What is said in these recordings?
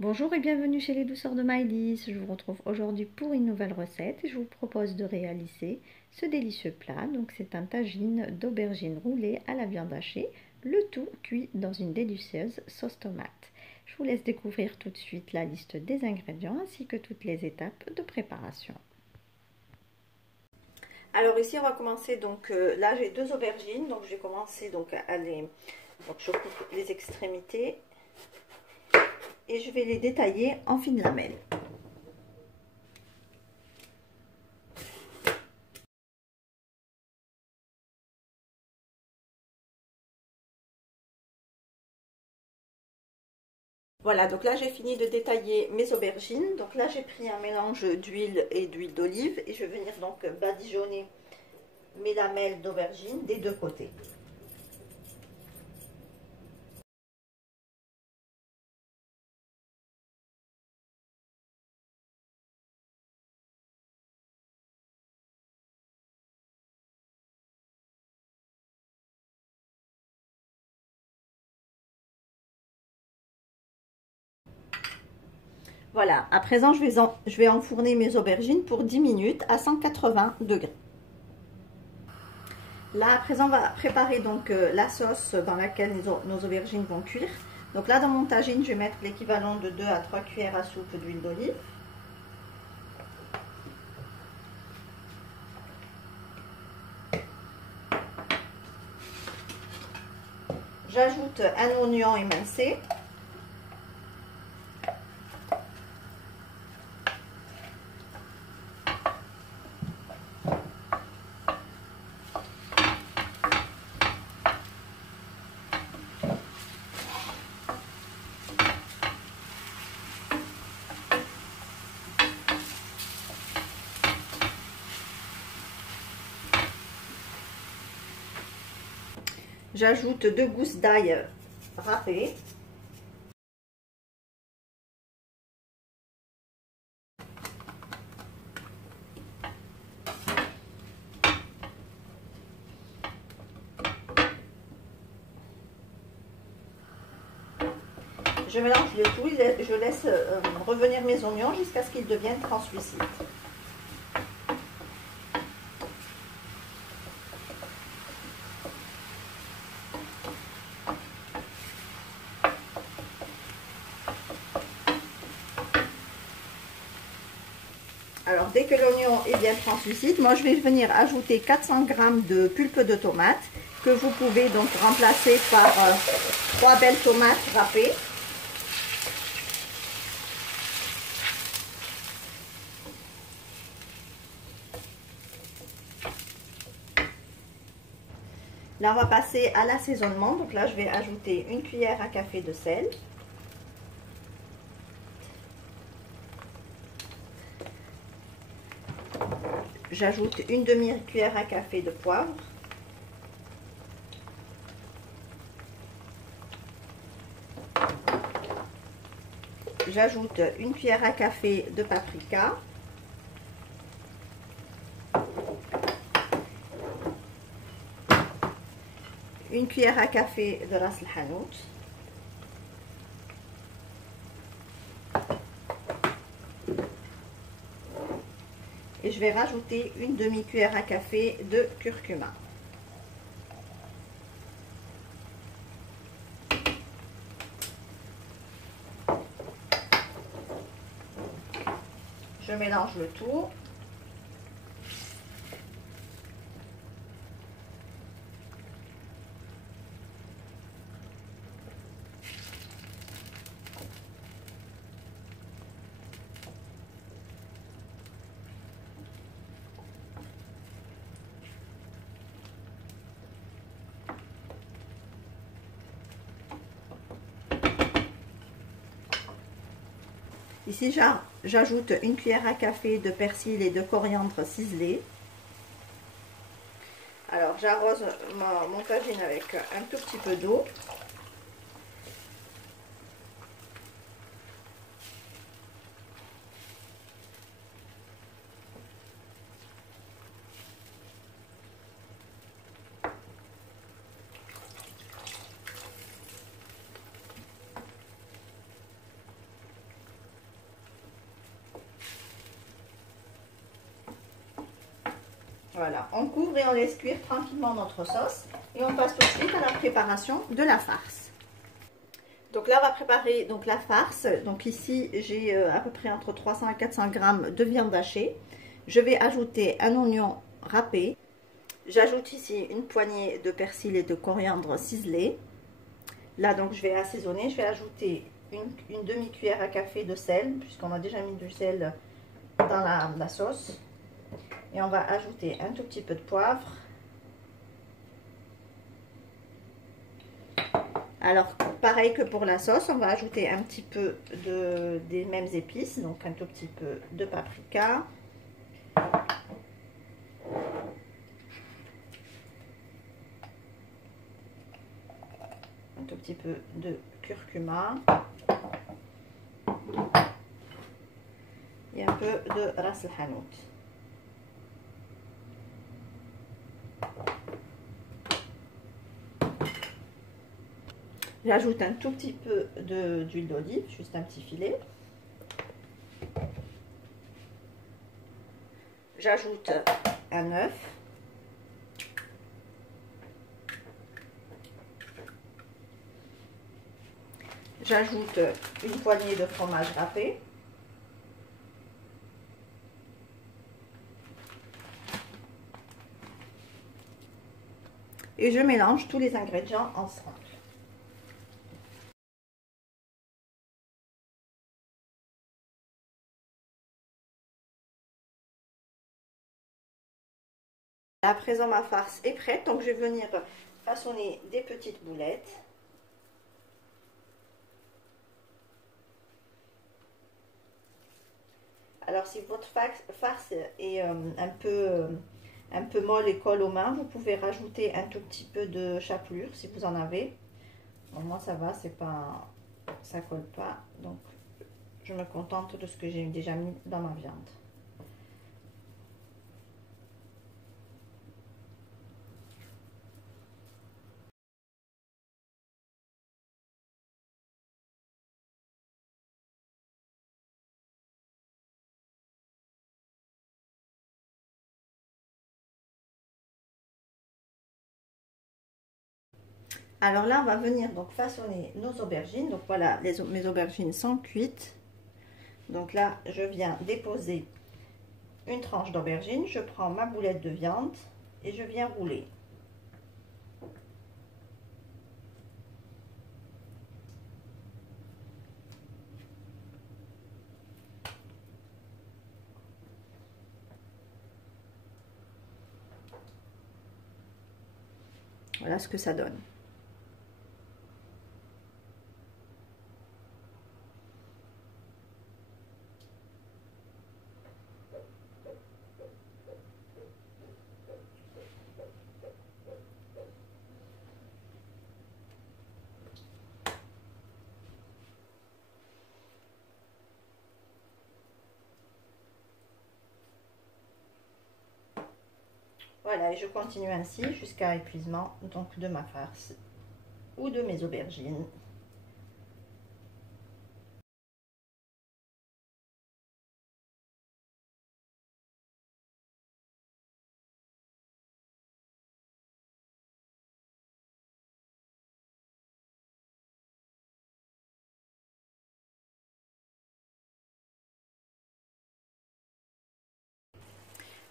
Bonjour et bienvenue chez les douceurs de Maëlys. Je vous retrouve aujourd'hui pour une nouvelle recette et je vous propose de réaliser ce délicieux plat. Donc c'est un tagine d'aubergines roulées à la viande hachée, le tout cuit dans une délicieuse sauce tomate. Je vous laisse découvrir tout de suite la liste des ingrédients ainsi que toutes les étapes de préparation. Alors ici on va commencer donc là j'ai deux aubergines, donc je vais commencer donc à les donc je coupe les extrémités et je vais les détailler en fines lamelles. Voilà, donc là j'ai fini de détailler mes aubergines. Donc là j'ai pris un mélange d'huile et d'huile d'olive et je vais venir donc badigeonner mes lamelles d'aubergines des deux côtés. Voilà, à présent je vais enfourner mes aubergines pour 10 minutes à 180 degrés. Là à présent on va préparer donc la sauce dans laquelle nos aubergines vont cuire. Donc là dans mon tagine je vais mettre l'équivalent de 2 à 3 cuillères à soupe d'huile d'olive. J'ajoute un oignon émincé. J'ajoute 2 gousses d'ail râpées. Je mélange le tout et je laisse revenir mes oignons jusqu'à ce qu'ils deviennent translucides. Alors dès que l'oignon est bien translucide, moi je vais venir ajouter 400 g de pulpe de tomate que vous pouvez donc remplacer par 3 belles tomates râpées. Là, on va passer à l'assaisonnement. Donc là, je vais ajouter une cuillère à café de sel. J'ajoute une demi-cuillère à café de poivre. J'ajoute une cuillère à café de paprika. Une cuillère à café de ras el hanout. Et je vais rajouter une demi-cuillère à café de curcuma. Je mélange le tout. Ici, j'ajoute une cuillère à café de persil et de coriandre ciselé. Alors, j'arrose mon tagine avec un tout petit peu d'eau. Voilà, on couvre et on laisse cuire tranquillement notre sauce. Et on passe tout de suite à la préparation de la farce. Donc là, on va préparer donc la farce. Donc ici, j'ai à peu près entre 300 et 400 grammes de viande hachée. Je vais ajouter un oignon râpé. J'ajoute ici une poignée de persil et de coriandre ciselé. Là, donc, je vais assaisonner. Je vais ajouter une demi-cuillère à café de sel, puisqu'on a déjà mis du sel dans la sauce. Et on va ajouter un tout petit peu de poivre. Alors, pareil que pour la sauce, on va ajouter un petit peu des mêmes épices, donc un tout petit peu de paprika. Un tout petit peu de curcuma. Et un peu de ras el hanout. J'ajoute un tout petit peu d'huile d'olive, juste un petit filet. J'ajoute un œuf. J'ajoute une poignée de fromage râpé. Et je mélange tous les ingrédients ensemble. À présent, ma farce est prête, donc je vais venir façonner des petites boulettes. Alors, si votre farce est un peu molle et colle aux mains, vous pouvez rajouter un tout petit peu de chapelure si vous en avez. Bon, moi, ça va, c'est pas, ça colle pas, donc je me contente de ce que j'ai déjà mis dans ma viande. Alors là, on va venir donc façonner nos aubergines. Donc voilà, mes aubergines sont cuites. Donc là, je viens déposer une tranche d'aubergine. Je prends ma boulette de viande et je viens rouler. Voilà ce que ça donne. Voilà, et je continue ainsi jusqu'à épuisement donc de ma farce ou de mes aubergines.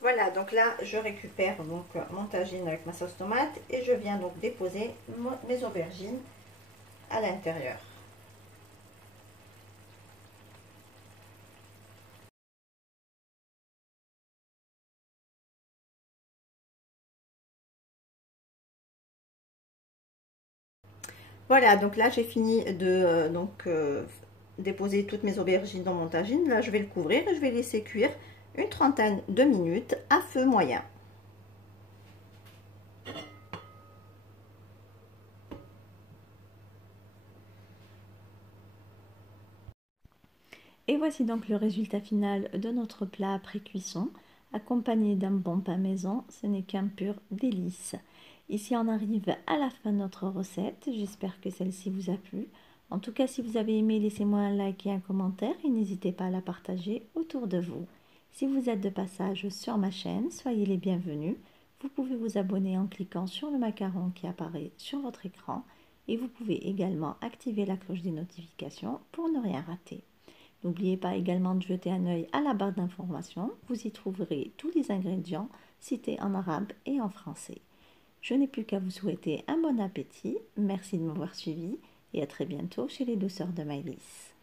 Voilà, donc là, je récupère donc mon tagine avec ma sauce tomate et je viens donc déposer mes aubergines à l'intérieur. Voilà, donc là, j'ai fini de déposer toutes mes aubergines dans mon tagine. Là, je vais le couvrir et je vais laisser cuire une trentaine de minutes à feu moyen. Et voici donc le résultat final de notre plat après cuisson, accompagné d'un bon pain maison. Ce n'est qu'un pur délice. Ici, on arrive à la fin de notre recette. J'espère que celle-ci vous a plu. En tout cas, si vous avez aimé, laissez-moi un like et un commentaire et n'hésitez pas à la partager autour de vous. Si vous êtes de passage sur ma chaîne, soyez les bienvenus. Vous pouvez vous abonner en cliquant sur le macaron qui apparaît sur votre écran et vous pouvez également activer la cloche des notifications pour ne rien rater. N'oubliez pas également de jeter un œil à la barre d'informations, vous y trouverez tous les ingrédients cités en arabe et en français. Je n'ai plus qu'à vous souhaiter un bon appétit, merci de m'avoir suivi et à très bientôt chez les douceurs de Maëlys.